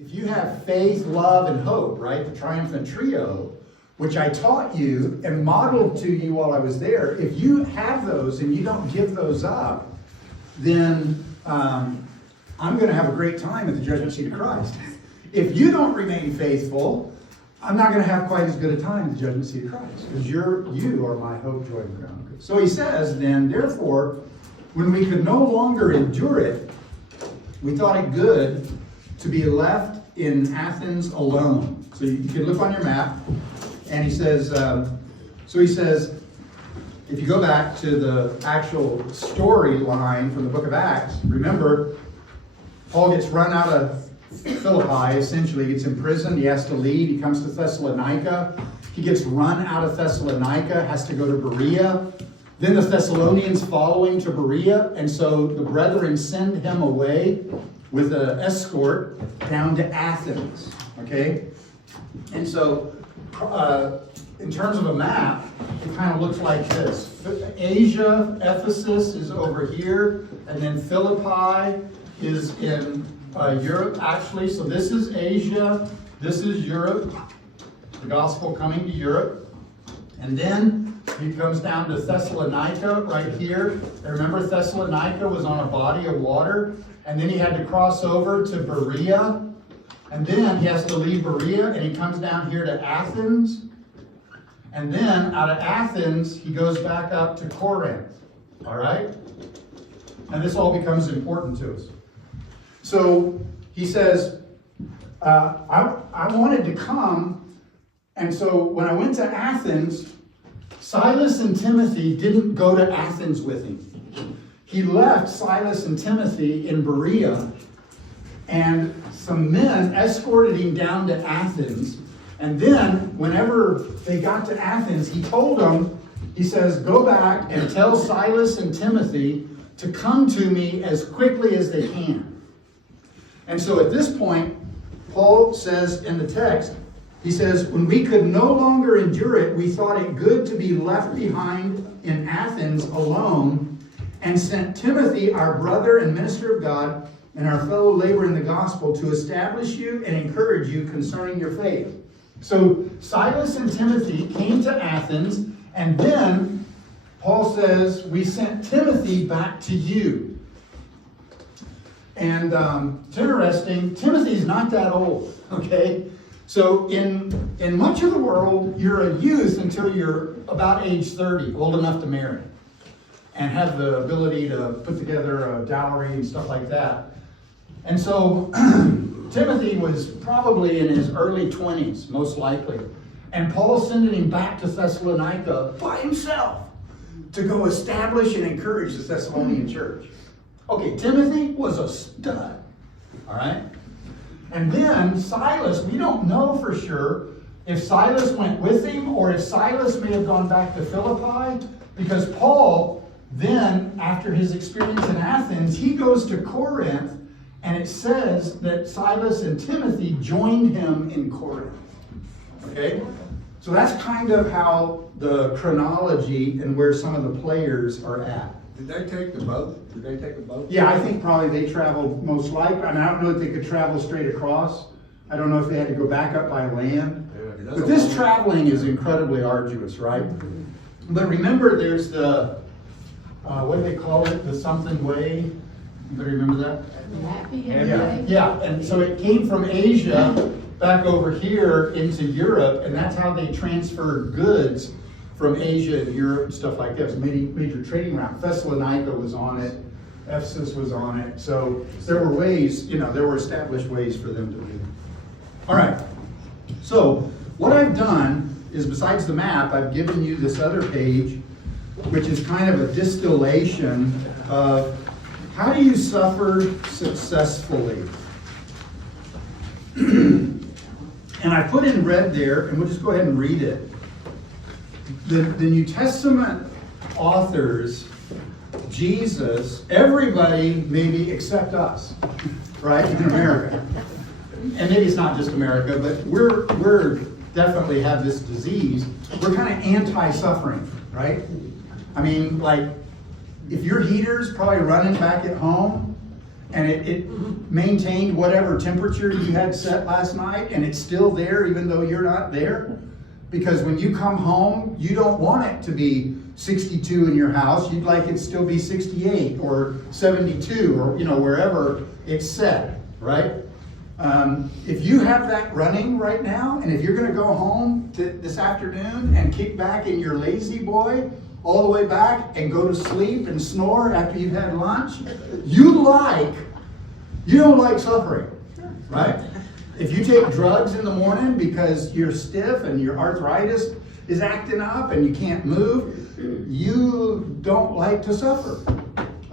if you have faith, love, and hope, right, the triumphant trio, which I taught you and modeled to you while I was there, if you have those and you don't give those up, then I'm going to have a great time at the judgment seat of Christ. If you don't remain faithful, I'm not going to have quite as good a time at the judgment seat of Christ, because you are my hope, joy, and crown. So he says then, therefore, when we could no longer endure it, we thought it good to be left in Athens alone. So you can look on your map, and he says, if you go back to the actual storyline from the book of Acts, remember, Paul gets run out of Philippi, essentially. He gets imprisoned, he has to leave, he comes to Thessalonica. He gets run out of Thessalonica, has to go to Berea. Then the Thessalonians follow him to Berea, and so the brethren send him away with an escort down to Athens, okay? And so, in terms of a map, it kind of looks like this. Asia, Ephesus is over here, and then Philippi is in Europe, actually. So this is Asia, this is Europe, the gospel coming to Europe. And then he comes down to Thessalonica right here. And remember, Thessalonica was on a body of water, and then he had to cross over to Berea. And then he has to leave Berea, and he comes down here to Athens. And then out of Athens, he goes back up to Corinth. All right? And this all becomes important to us. So he says, I wanted to come, and so when I went to Athens, Silas and Timothy didn't go to Athens with him. He left Silas and Timothy in Berea, and some men escorted him down to Athens. And then, whenever they got to Athens, he told them, he says, go back and tell Silas and Timothy to come to me as quickly as they can. And so at this point, Paul says in the text, he says, when we could no longer endure it, we thought it good to be left behind in Athens alone, and sent Timothy, our brother and minister of God, and our fellow laborer in the gospel, to establish you and encourage you concerning your faith. So Silas and Timothy came to Athens, and then Paul says, we sent Timothy back to you. And it's interesting, Timothy's not that old, okay? So in much of the world, you're a youth until you're about age 30, old enough to marry, and have the ability to put together a dowry and stuff like that. And so Timothy was probably in his early 20s, most likely. And Paul's sending him back to Thessalonica by himself to go establish and encourage the Thessalonian church. Okay, Timothy was a stud, all right? And then Silas, we don't know for sure if Silas went with him or if Silas may have gone back to Philippi, because Paul then, after his experience in Athens, he goes to Corinth, and it says that Silas and Timothy joined him in Corinth. Okay? So that's kind of how the chronology and where some of the players are at. Did they take the boat? Did they take a boat? Yeah, I think probably they traveled most likely. I mean, I don't know if they could travel straight across. I don't know if they had to go back up by land. Yeah, but this traveling is incredibly arduous, right? But remember, there's the, what do they call it? The something way. Anybody remember that? Yeah, and so it came from Asia back over here into Europe, and that's how they transferred goods from Asia and Europe and stuff like that. It was a major trading route. Thessalonica was on it, Ephesus was on it. So there were ways, there were established ways for them to do it. All right, so what I've done is, besides the map, I've given you this other page, which is kind of a distillation of how do you suffer successfully? And I put in red there, and we'll just go ahead and read it. The New Testament authors, Jesus, everybody maybe except us, right, in America. And maybe it's not just America, but we're definitely have this disease. We're kind of anti-suffering, right? I mean, like, if your heater's probably running back at home and it maintained whatever temperature you had set last night, and it's still there even though you're not there. Because when you come home, you don't want it to be 62 in your house. You'd like it to still be 68 or 72 or wherever it's set, right? If you have that running right now, and if you're going to go home this afternoon and kick back in your lazy boy all the way back and go to sleep and snore after you've had lunch, you don't like suffering, right? If you take drugs in the morning because you're stiff and your arthritis is acting up and you can't move, you don't like to suffer.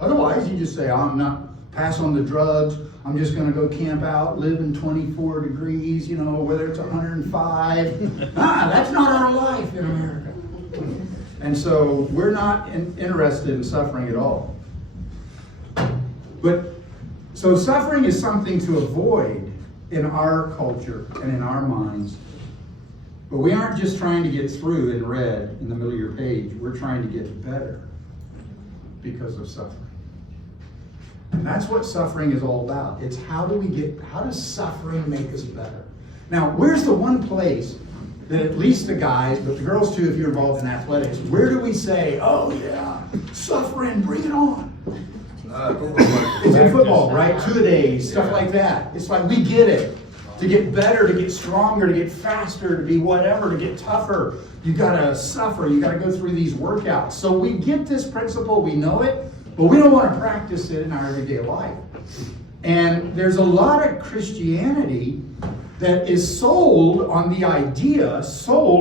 Otherwise, you just say, I'm not pass on the drugs. I'm just going to go camp out, live in 24 degrees, whether it's 105. That's not our life in America. And so we're not interested in suffering at all. So suffering is something to avoid in our culture and in our minds. But we aren't just trying to get through in red in the middle of your page. We're trying to get better because of suffering. And that's what suffering is all about. It's how does suffering make us better? Now, where's the one place that at least the guys, but the girls too, if you're involved in athletics, where do we say, oh yeah, suffering, bring it on? It's in football, right? 2-a-days, stuff like that. It's like we get it. To get better, to get stronger, to get faster, to be whatever, to get tougher, you gotta suffer, you gotta go through these workouts. So we get this principle, we know it, but we don't want to practice it in our everyday life. And there's a lot of Christianity that is sold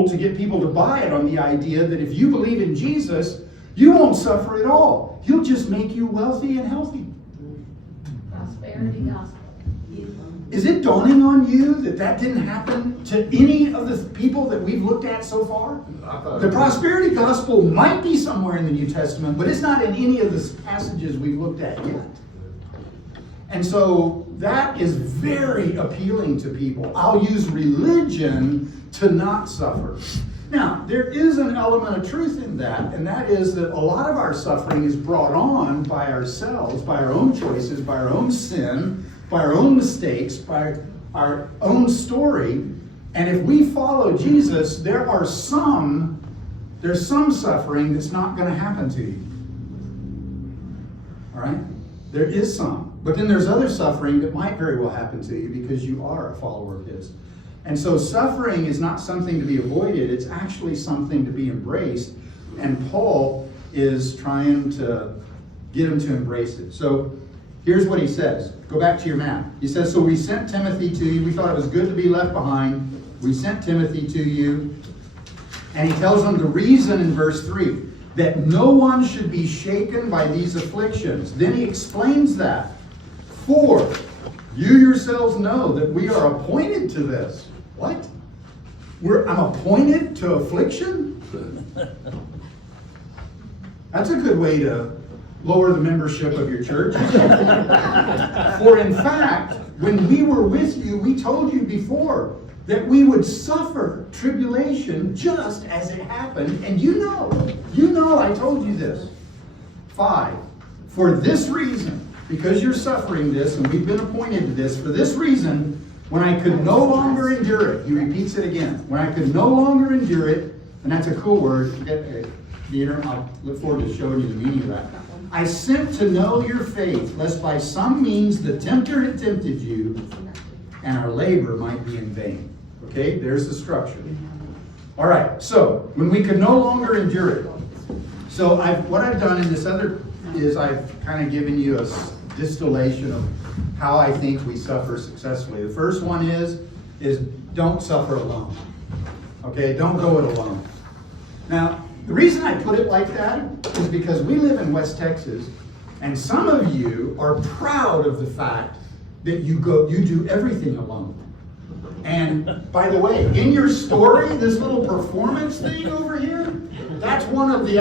to get people to buy it on the idea that if you believe in Jesus, you won't suffer at all. He'll just make you wealthy and healthy. Prosperity gospel. Is it dawning on you that didn't happen to any of the people that we've looked at so far? The prosperity gospel might be somewhere in the New Testament, but it's not in any of the passages we've looked at yet. And so that is very appealing to people. I'll use religion to not suffer. Now, there is an element of truth in that, and that is that a lot of our suffering is brought on by ourselves, by our own choices, by our own sin, by our own mistakes, by our own story. And if we follow Jesus, there's some suffering that's not going to happen to you. All right? There is some. But then there's other suffering that might very well happen to you because you are a follower of His. And so suffering is not something to be avoided. It's actually something to be embraced. And Paul is trying to get him to embrace it. So here's what he says. Go back to your map. He says, so we sent Timothy to you. We thought it was good to be left behind. We sent Timothy to you. And he tells them the reason in verse 3, that no one should be shaken by these afflictions. Then he explains that. For you yourselves know that we are appointed to this. What? I'm appointed to affliction? That's a good way to lower the membership of your church. For in fact, when we were with you, we told you before that we would suffer tribulation just as it happened. And you know I told you this. 5, for this reason, because you're suffering this and we've been appointed to this, for this reason, when I could no longer endure it, he repeats it again, when I could no longer endure it, and that's a cool word, Dieter, I'll look forward to showing you the meaning of that. I sent to know your faith, lest by some means the tempter had tempted you, and our labor might be in vain. Okay, there's the structure. All right, so when we could no longer endure it. So what I've done in this other is I've kind of given you a distillation of how I think we suffer successfully. The first one is don't suffer alone. Okay, don't go it alone. Now, the reason I put it like that is because we live in West Texas, and some of you are proud of the fact that you do everything alone. And by the way, in your story, this little performance thing over here, that's one of the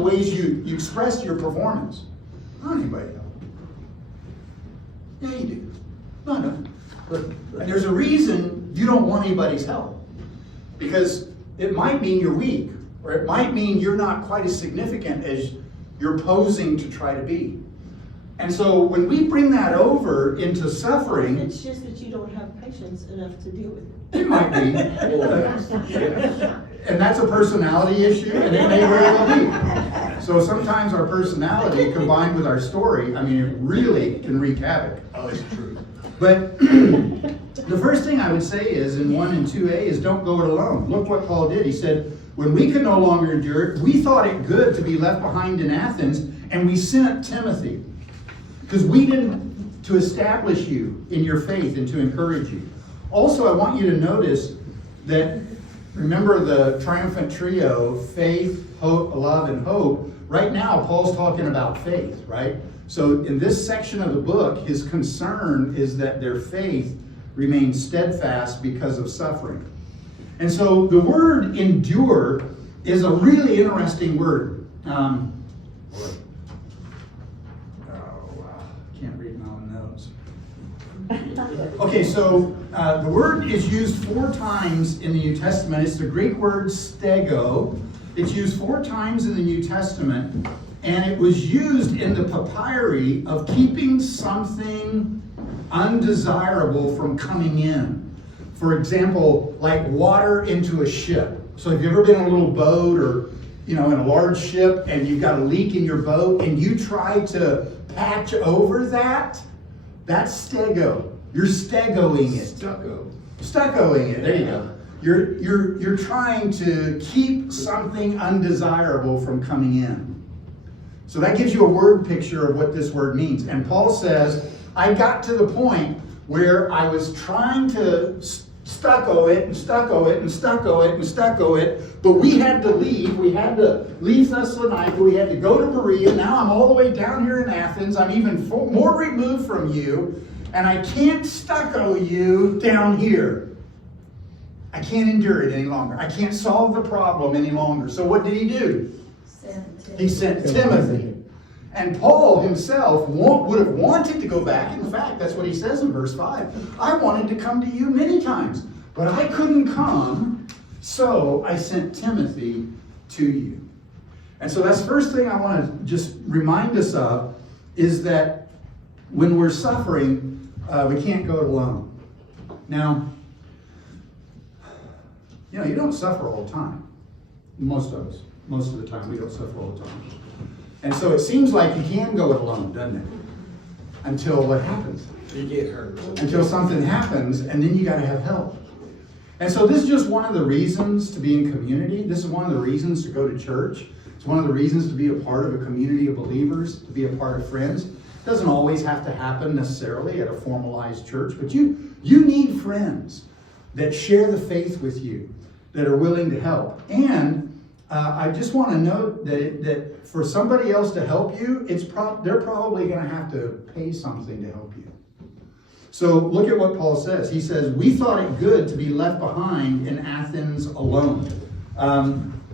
ways you express your performance. Not anybody else. Yeah, you do. No. And there's a reason you don't want anybody's help. Because it might mean you're weak, or it might mean you're not quite as significant as you're posing to try to be. And so when we bring that over into suffering, It's just that you don't have patience enough to deal with it. it might be. And that's a personality issue, and it may very well be. So sometimes our personality combined with our story, I mean, it really can wreak havoc. Oh, it's true. But the first thing I would say is in 1 and 2a is don't go it alone. Look what Paul did. He said, when we could no longer endure it, we thought it good to be left behind in Athens, and we sent Timothy. Because we didn't, to establish you in your faith and to encourage you. Also, I want you to notice that, remember the triumphant trio, faith, hope, love, and hope. Right now, Paul's talking about faith, right? So in this section of the book, his concern is that their faith remains steadfast because of suffering. And so the word endure is a really interesting word. Can't read my own notes. Okay, so the word is used 4 times in the New Testament. It's the Greek word stego. It's used 4 times in the New Testament, and it was used in the papyri of keeping something undesirable from coming in. For example, like water into a ship. So have you ever been on a little boat or, in a large ship and you've got a leak in your boat and you try to patch over that? That's stego. You're stegoing it. Stuccoing it. There you go. You're trying to keep something undesirable from coming in. So that gives you a word picture of what this word means. And Paul says, I got to the point where I was trying to stucco it and stucco it and stucco it and stucco it, but we had to leave. We had to leave Thessalonica. We had to go to Berea. Now I'm all the way down here in Athens. I'm even more removed from you, and I can't stucco you down here. I can't endure it any longer. I can't solve the problem any longer. So what did he do? He sent Timothy. And Paul himself would have wanted to go back. In fact, that's what he says in verse 5. I wanted to come to you many times, but I couldn't come, so I sent Timothy to you. And so that's the first thing I want to just remind us of, is that when we're suffering, we can't go it alone. Now, you don't suffer all the time. Most of us. Most of the time, we don't suffer all the time. And so it seems like you can go it alone, doesn't it? Until what happens? You get hurt. Until something happens, and then you got to have help. And so this is just one of the reasons to be in community. This is one of the reasons to go to church. It's one of the reasons to be a part of a community of believers, to be a part of friends. It doesn't always have to happen necessarily at a formalized church, but you need friends that share the faith with you, that are willing to help. And I just want to note that for somebody else to help you, they're probably going to have to pay something to help you. So look at what Paul says. He says, we thought it good to be left behind in Athens alone.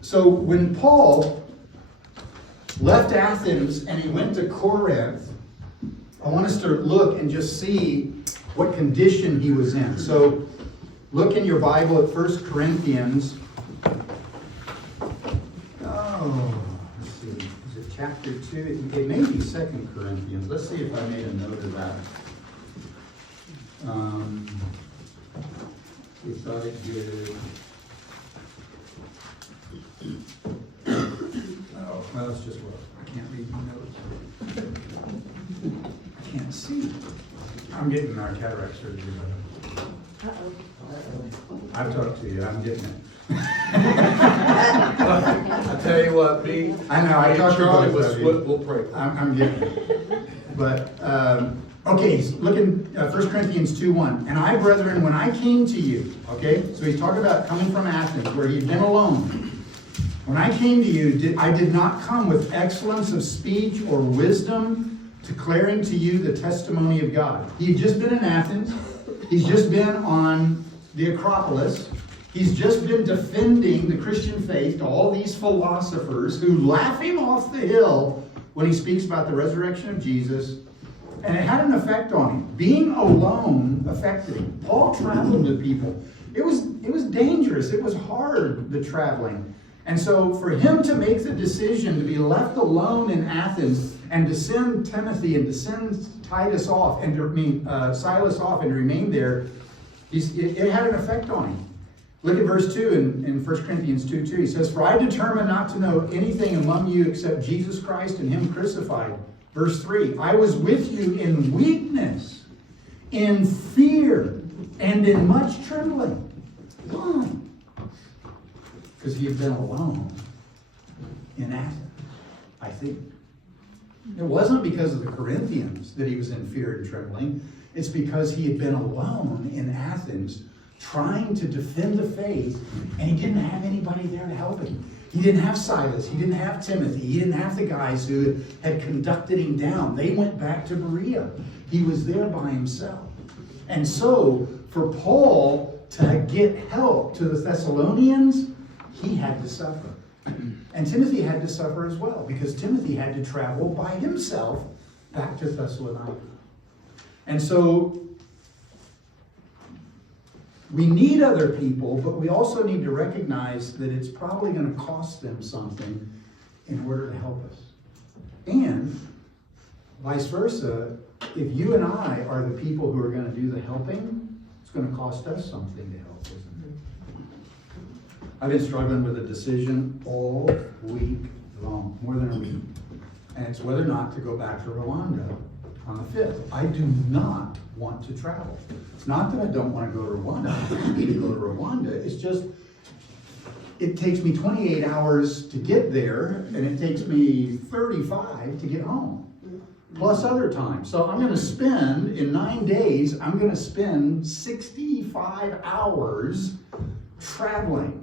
So when Paul left Athens and he went to Corinth, I want us to look and just see what condition he was in. So look in your Bible at 1 Corinthians. Let's see. Is it chapter 2? It may be 2 Corinthians. Let's see if I made a note of that. We thought it did. Oh, well, let's just look. I can't read my notes. I can't see. I'm getting our cataract surgery. I've talked to you. I'm getting it. I tell you what, me. I know. I talked to Charlie both was of you. we'll pray. I'm getting it. But, okay, look in 1 Corinthians 2:1. And I, brethren, when I came to you, okay, so he's talking about coming from Athens, where he'd been alone. When I came to you, I did not come with excellence of speech or wisdom, declaring to you the testimony of God. He'd just been in Athens. He's just been on the Acropolis. He's just been defending the Christian faith to all these philosophers who laugh him off the hill when he speaks about the resurrection of Jesus. And it had an effect on him. Being alone affected him. Paul traveled with people. It was dangerous. It was hard, the traveling. And so for him to make the decision to be left alone in Athens and to send Timothy and to send Titus off and Silas off and to remain there, it had an effect on him. Look at verse 2 in 1 Corinthians 2:2. He says, "For I determined not to know anything among you except Jesus Christ and him crucified." Verse 3, "I was with you in weakness, in fear, and in much trembling." Why? Because he had been alone in Athens, I think. It wasn't because of the Corinthians that he was in fear and trembling. It's because he had been alone in Athens trying to defend the faith, and he didn't have anybody there to help him. He didn't have Silas. He didn't have Timothy. He didn't have the guys who had conducted him down. They went back to Berea. He was there by himself. And so, for Paul to get help to the Thessalonians, he had to suffer. And Timothy had to suffer as well, because Timothy had to travel by himself back to Thessalonica. And so, we need other people, but we also need to recognize that it's probably going to cost them something in order to help us. And vice versa, if you and I are the people who are going to do the helping, it's going to cost us something to help, isn't it? I've been struggling with a decision all week long, more than a week. And it's whether or not to go back to Rwanda on the 5th. I do not want to travel. It's not that I don't want to go to Rwanda. I'm happy to go to Rwanda. It's just, it takes me 28 hours to get there, and it takes me 35 to get home, plus other time. So I'm going to spend, in 9 days, I'm going to spend 65 hours traveling.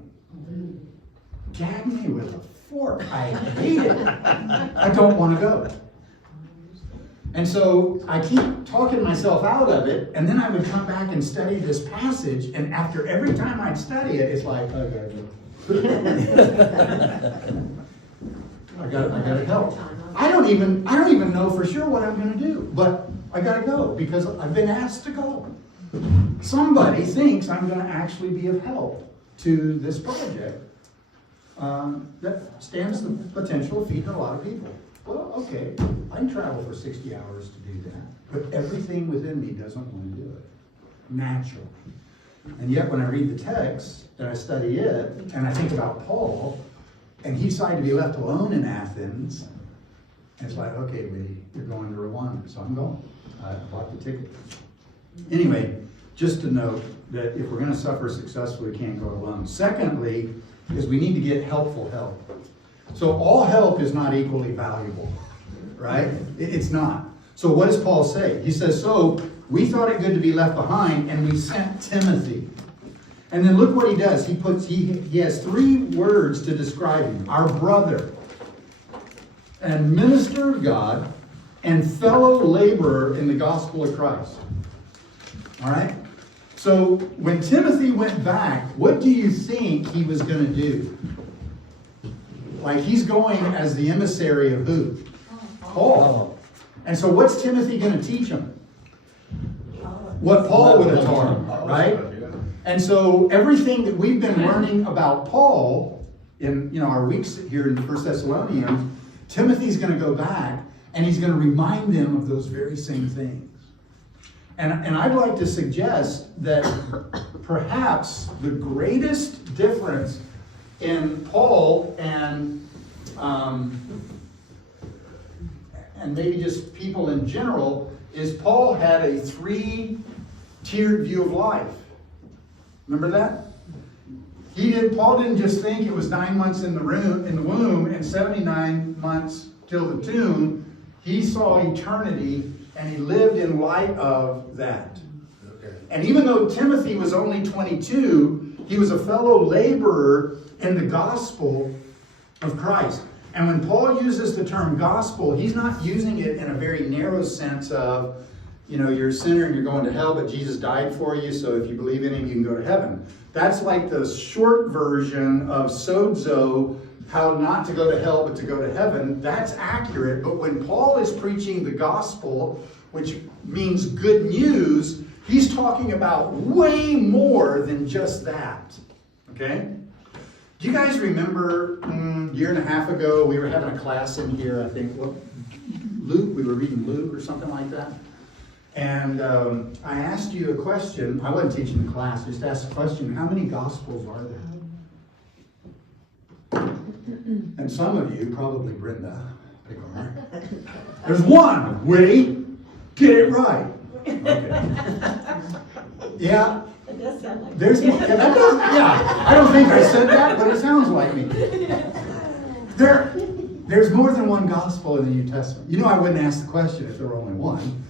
Gag me with a fork. I hate it. I don't want to go. And so I keep talking myself out of it, and then I would come back and study this passage, and after every time I'd study it, it's like, okay, I gotta help. I don't even know for sure what I'm gonna do, but I gotta go because I've been asked to go. Somebody thinks I'm gonna actually be of help to this project that stands the potential of feeding a lot of people. Well, okay, I can travel for 60 hours to do that, but everything within me doesn't want to do it naturally. And yet when I read the text and I study it, and I think about Paul, and he decided to be left alone in Athens, and it's like, okay, Lee, you're going to Rwanda, so I'm going. I bought the ticket. Anyway, just to note that if we're going to suffer successfully, we can't go alone. Secondly, is we need to get helpful help. So all help is not equally valuable, right? It's not. So what does Paul say? He says, so we thought it good to be left behind, and we sent Timothy. And then look what he does. He has 3 words to describe him. Our brother, and minister of God, and fellow laborer in the gospel of Christ. All right? So when Timothy went back, what do you think he was going to do? Like, he's going as the emissary of who? Paul. And so what's Timothy going to teach him? What Paul would have taught him, right? And so everything that we've been learning about Paul in our weeks here in 1 Thessalonians, Timothy's going to go back and he's going to remind them of those very same things. And I'd like to suggest that perhaps the greatest difference in Paul and maybe just people in general is Paul had a 3-tiered view of life. Remember that? Paul didn't just think it was 9 months in the womb and 79 months till the tomb. He saw eternity and he lived in light of that. Okay. And even though Timothy was only 22, he was a fellow laborer in the gospel of Christ. And when Paul uses the term gospel, he's not using it in a very narrow sense of, you're a sinner and you're going to hell, but Jesus died for you, so if you believe in him, you can go to heaven. That's like the short version of sozo, how not to go to hell, but to go to heaven. That's accurate, but when Paul is preaching the gospel, which means good news, he's talking about way more than just that. Okay? Do you guys remember a year and a half ago, we were having a class in here, I think, Luke, we were reading Luke or something like that. And I asked you a question. I wasn't teaching the class, just asked the question, how many gospels are there? And some of you, probably Brenda, pick on her. There's one, Woody. Get it right. Okay. Yeah. It does sound like. There's more, yeah, I don't think I said that, but it sounds like me. There's more than one gospel in the New Testament. You know I wouldn't ask the question if there were only one.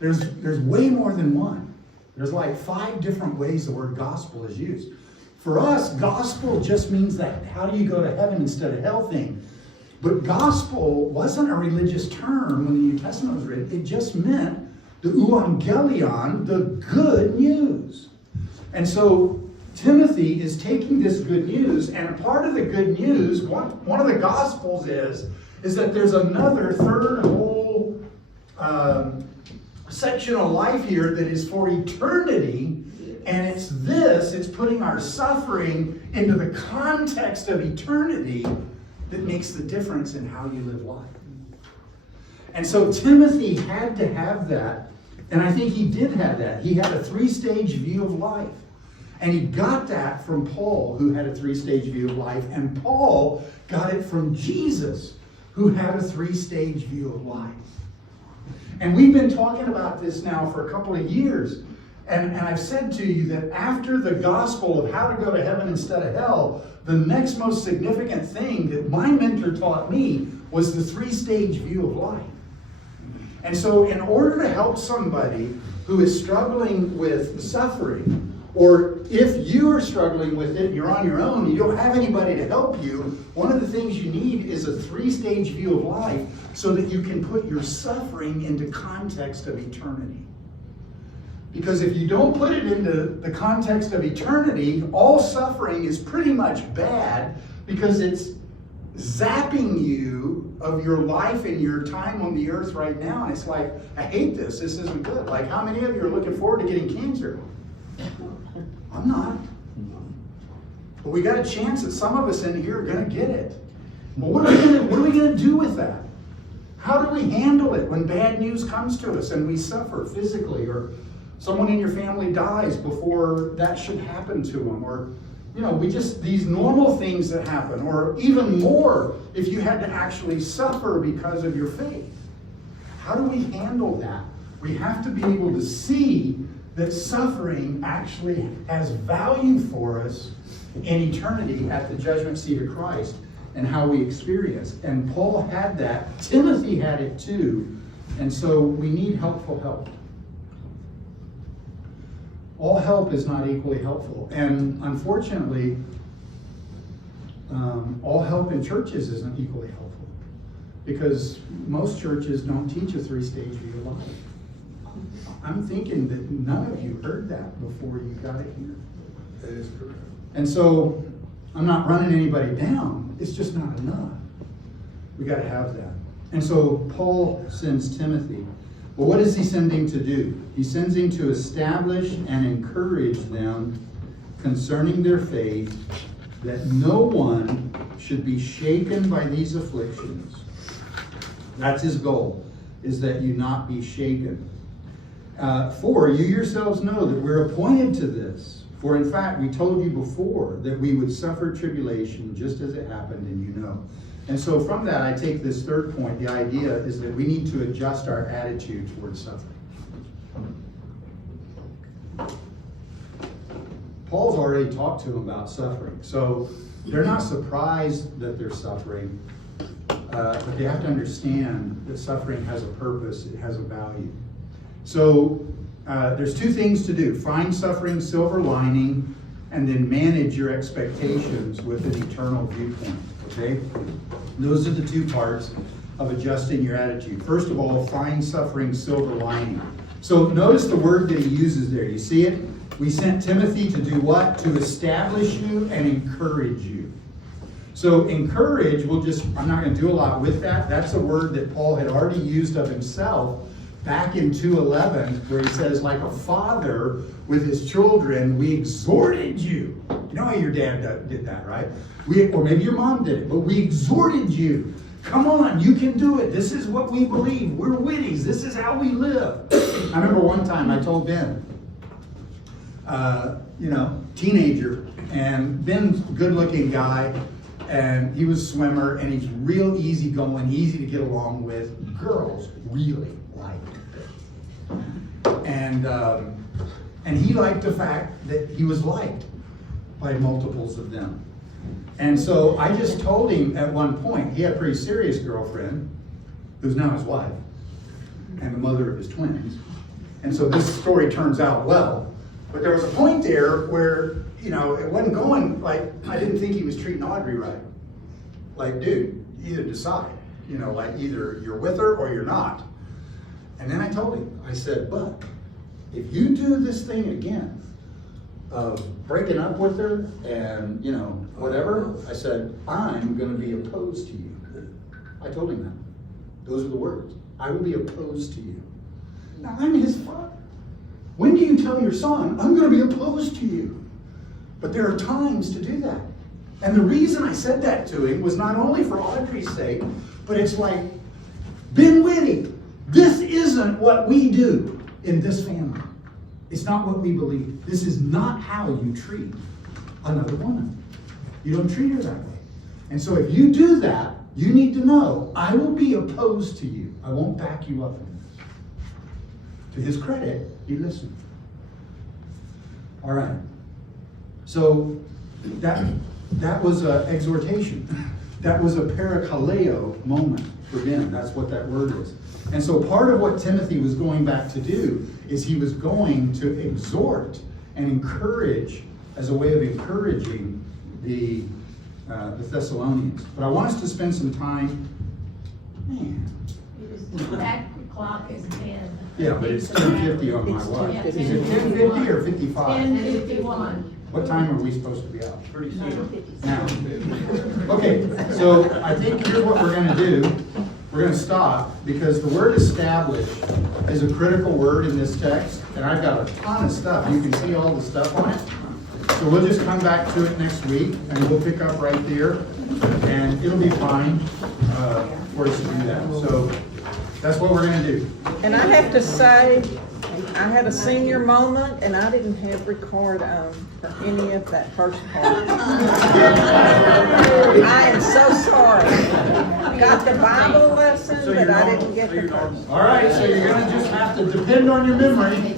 There's way more than one. There's like 5 different ways the word gospel is used. For us, gospel just means that how do you go to heaven instead of hell thing. But gospel wasn't a religious term when the New Testament was written. It just meant the euangelion, the good news. And so Timothy is taking this good news, and a part of the good news, one of the gospels is that there's another third whole section of life here that is for eternity, and it's putting our suffering into the context of eternity that makes the difference in how you live life. And so Timothy had to have that, and I think he did have that. He had a 3-stage view of life. And he got that from Paul, who had a 3-stage view of life. And Paul got it from Jesus, who had a 3-stage view of life. And we've been talking about this now for a couple of years. And I've said to you that after the gospel of how to go to heaven instead of hell, the next most significant thing that my mentor taught me was the 3-stage view of life. And so in order to help somebody who is struggling with suffering, or if you are struggling with it and you're on your own, you don't have anybody to help you, one of the things you need is a 3-stage view of life so that you can put your suffering into context of eternity. Because if you don't put it into the context of eternity, all suffering is pretty much bad because it's zapping you of your life and your time on the earth right now. And it's like, I hate this. This isn't good. Like, how many of you are looking forward to getting cancer? I'm not. But we got a chance that some of us in here are going to get it. Well, what are we going to do with that? How do we handle it when bad news comes to us and we suffer physically, or someone in your family dies before that should happen to them, or these normal things that happen, or even more if you had to actually suffer because of your faith. How do we handle that? We have to be able to see that suffering actually has value for us in eternity at the judgment seat of Christ and how we experience. And Paul had that. Timothy had it too. And so we need helpful help. All help is not equally helpful. And unfortunately, all help in churches isn't equally helpful, because most churches don't teach a 3-stage view of life. I'm thinking that none of you heard that before you got it here. That is correct. And so I'm not running anybody down. It's just not enough. We got to have that. And so Paul sends Timothy. Well, what is he sending to do? He sends him to establish and encourage them concerning their faith, that no one should be shaken by these afflictions. That's his goal, is that you not be shaken. For you yourselves know that we're appointed to this. For in fact, we told you before that we would suffer tribulation just as it happened, and you know. And so from that, I take this third point. The idea is that we need to adjust our attitude towards suffering. Paul's already talked to them about suffering. So they're not surprised that they're suffering, but they have to understand that suffering has a purpose, it has a value. So there's 2 things to do. Find suffering silver lining, and then manage your expectations with an eternal viewpoint. Okay? Those are the 2 parts of adjusting your attitude. First of all, find suffering silver lining. So notice the word that he uses there. You see it? We sent Timothy to do what? To establish you and encourage you. So encourage, I'm not going to do a lot with that. That's a word that Paul had already used of himself. back in 2:11, where he says, like a father with his children, we exhorted you. You know how your dad did that, right? Or maybe your mom did it, but we exhorted you. Come on, you can do it. This is what we believe. We're Whitties. This is how we live. I remember one time I told Ben, teenager, and Ben's a good-looking guy, and he was a swimmer, and he's real easygoing, easy to get along with. Girls really liked him. And he liked the fact that he was liked by multiples of them. And so I just told him at one point, he had a pretty serious girlfriend, who's now his wife, and the mother of his twins. And so this story turns out well. But there was a point there where, it wasn't going, like, I didn't think he was treating Audrey right. Like, dude, either decide, like either you're with her or you're not. And then I told him, I said, but if you do this thing again, of breaking up with her and, whatever, I said, I'm going to be opposed to you. I told him that. Those are the words. I will be opposed to you. Now, I'm his father. When do you tell your son, I'm going to be opposed to you? But there are times to do that. And the reason I said that to him was not only for Audrey's sake, but it's like, Ben Whitty, this isn't what we do in this family. It's not what we believe. This is not how you treat another woman. You don't treat her that way. And so if you do that, you need to know, I will be opposed to you. I won't back you up in this. To his credit, he listened. All right. So that was an exhortation. That was a parakaleo moment for Ben. That's what that word is. And so part of what Timothy was going back to do is he was going to exhort and encourage as a way of encouraging the Thessalonians. But I want us to spend some time. Man. That clock is 10. Yeah, but it's 10:50 on my watch. Yeah, Is it 10:50 or 55? 10:51. What time are we supposed to be out? Pretty soon. Now. Okay, so I think here's what we're going to do. We're going to stop because the word established is a critical word in this text, and I've got a ton of stuff. You can see all the stuff on it. So we'll just come back to it next week, and we'll pick up right there, and it'll be fine for us to do that. So that's what we're going to do. And I have to say, I had a senior moment, and I didn't have record on for any of that first part. I am so sorry. Got the Bible lesson, but I didn't get the first. All right, so you're going to just have to depend on your memory.